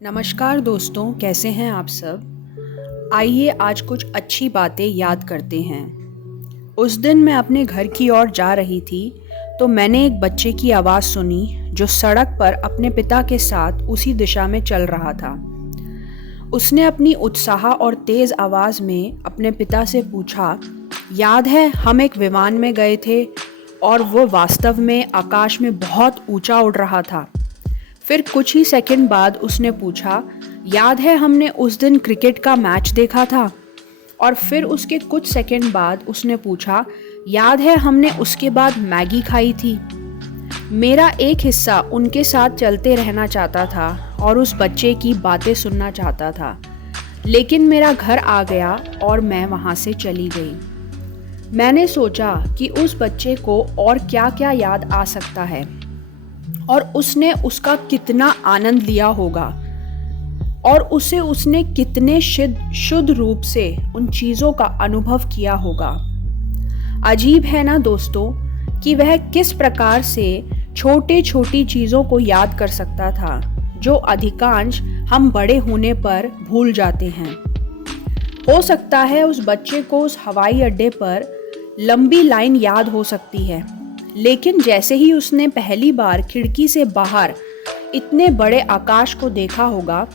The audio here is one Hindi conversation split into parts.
नमस्कार दोस्तों, कैसे हैं आप सब। आइए आज कुछ अच्छी बातें याद करते हैं। उस दिन मैं अपने घर की ओर जा रही थी तो मैंने एक बच्चे की आवाज़ सुनी जो सड़क पर अपने पिता के साथ उसी दिशा में चल रहा था। उसने अपनी उत्साह और तेज़ आवाज़ में अपने पिता से पूछा, याद है हम एक विमान में गए थे और वो वास्तव में आकाश में बहुत ऊंचा उड़ रहा था। फिर कुछ ही सेकंड बाद उसने पूछा, याद है हमने उस दिन क्रिकेट का मैच देखा था। और फिर उसके कुछ सेकंड बाद उसने पूछा, याद है हमने उसके बाद मैगी खाई थी। मेरा एक हिस्सा उनके साथ चलते रहना चाहता था और उस बच्चे की बातें सुनना चाहता था, लेकिन मेरा घर आ गया और मैं वहाँ से चली गई। मैंने सोचा कि उस बच्चे को और क्या क्या याद आ सकता है और उसने उसका कितना आनंद लिया होगा और उसने कितने शुद्ध रूप से उन चीज़ों का अनुभव किया होगा। अजीब है ना दोस्तों कि वह किस प्रकार से छोटी छोटी चीज़ों को याद कर सकता था जो अधिकांश हम बड़े होने पर भूल जाते हैं। हो सकता है उस बच्चे को उस हवाई अड्डे पर लंबी लाइन याद हो सकती है, लेकिन जैसे ही उसने पहली बार खिड़की से बाहर इतने बड़े आकाश को देखा होगा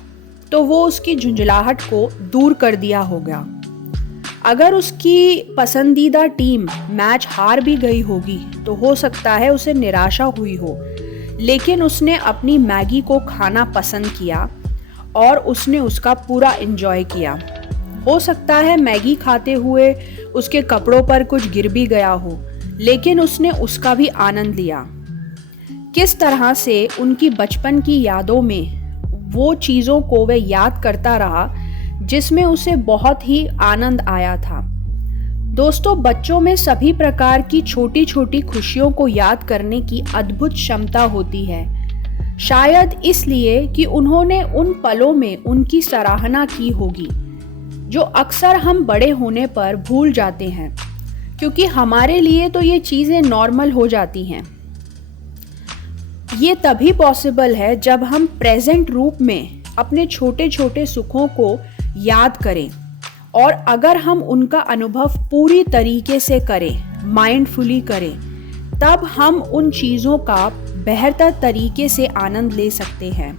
तो वो उसकी झुंझलाहट को दूर कर दिया होगा। अगर उसकी पसंदीदा टीम मैच हार भी गई होगी तो हो सकता है उसे निराशा हुई हो, लेकिन उसने अपनी मैगी को खाना पसंद किया और उसने उसका पूरा एंजॉय किया। हो सकता है मैगी खाते हुए उसके कपड़ों पर कुछ गिर भी गया हो, लेकिन उसने उसका भी आनंद लिया। किस तरह से उनकी बचपन की यादों में वो चीज़ों को वह याद करता रहा जिसमें उसे बहुत ही आनंद आया था। दोस्तों, बच्चों में सभी प्रकार की छोटी छोटी खुशियों को याद करने की अद्भुत क्षमता होती है, शायद इसलिए कि उन्होंने उन पलों में उनकी सराहना की होगी जो अक्सर हम बड़े होने पर भूल जाते हैं, क्योंकि हमारे लिए तो ये चीज़ें नॉर्मल हो जाती हैं। ये तभी पॉसिबल है जब हम प्रेजेंट रूप में अपने छोटे छोटे सुखों को याद करें, और अगर हम उनका अनुभव पूरी तरीके से करें, माइंडफुली करें, तब हम उन चीज़ों का बेहतर तरीके से आनंद ले सकते हैं।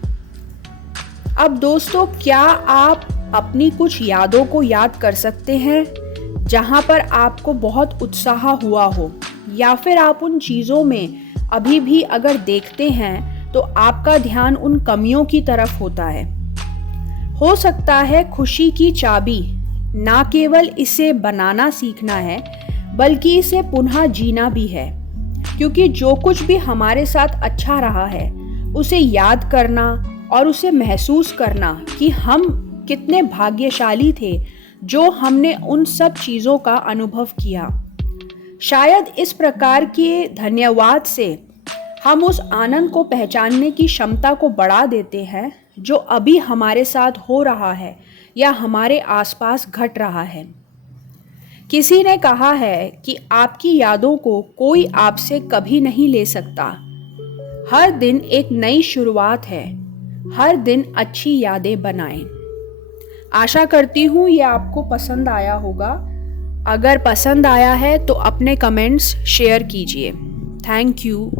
अब दोस्तों, क्या आप अपनी कुछ यादों को याद कर सकते हैं जहाँ पर आपको बहुत उत्साह हुआ हो, या फिर आप उन चीज़ों में अभी भी अगर देखते हैं तो आपका ध्यान उन कमियों की तरफ होता है। हो सकता है खुशी की चाबी ना केवल इसे बनाना सीखना है, बल्कि इसे पुनः जीना भी है, क्योंकि जो कुछ भी हमारे साथ अच्छा रहा है उसे याद करना और उसे महसूस करना कि हम कितने भाग्यशाली थे जो हमने उन सब चीज़ों का अनुभव किया। शायद इस प्रकार के धन्यवाद से हम उस आनंद को पहचानने की क्षमता को बढ़ा देते हैं जो अभी हमारे साथ हो रहा है या हमारे आसपास घट रहा है। किसी ने कहा है कि आपकी यादों को कोई आपसे कभी नहीं ले सकता। हर दिन एक नई शुरुआत है। हर दिन अच्छी यादें बनाएं। आशा करती हूँ ये आपको पसंद आया होगा। अगर पसंद आया है तो अपने कमेंट्स शेयर कीजिए। Thank you.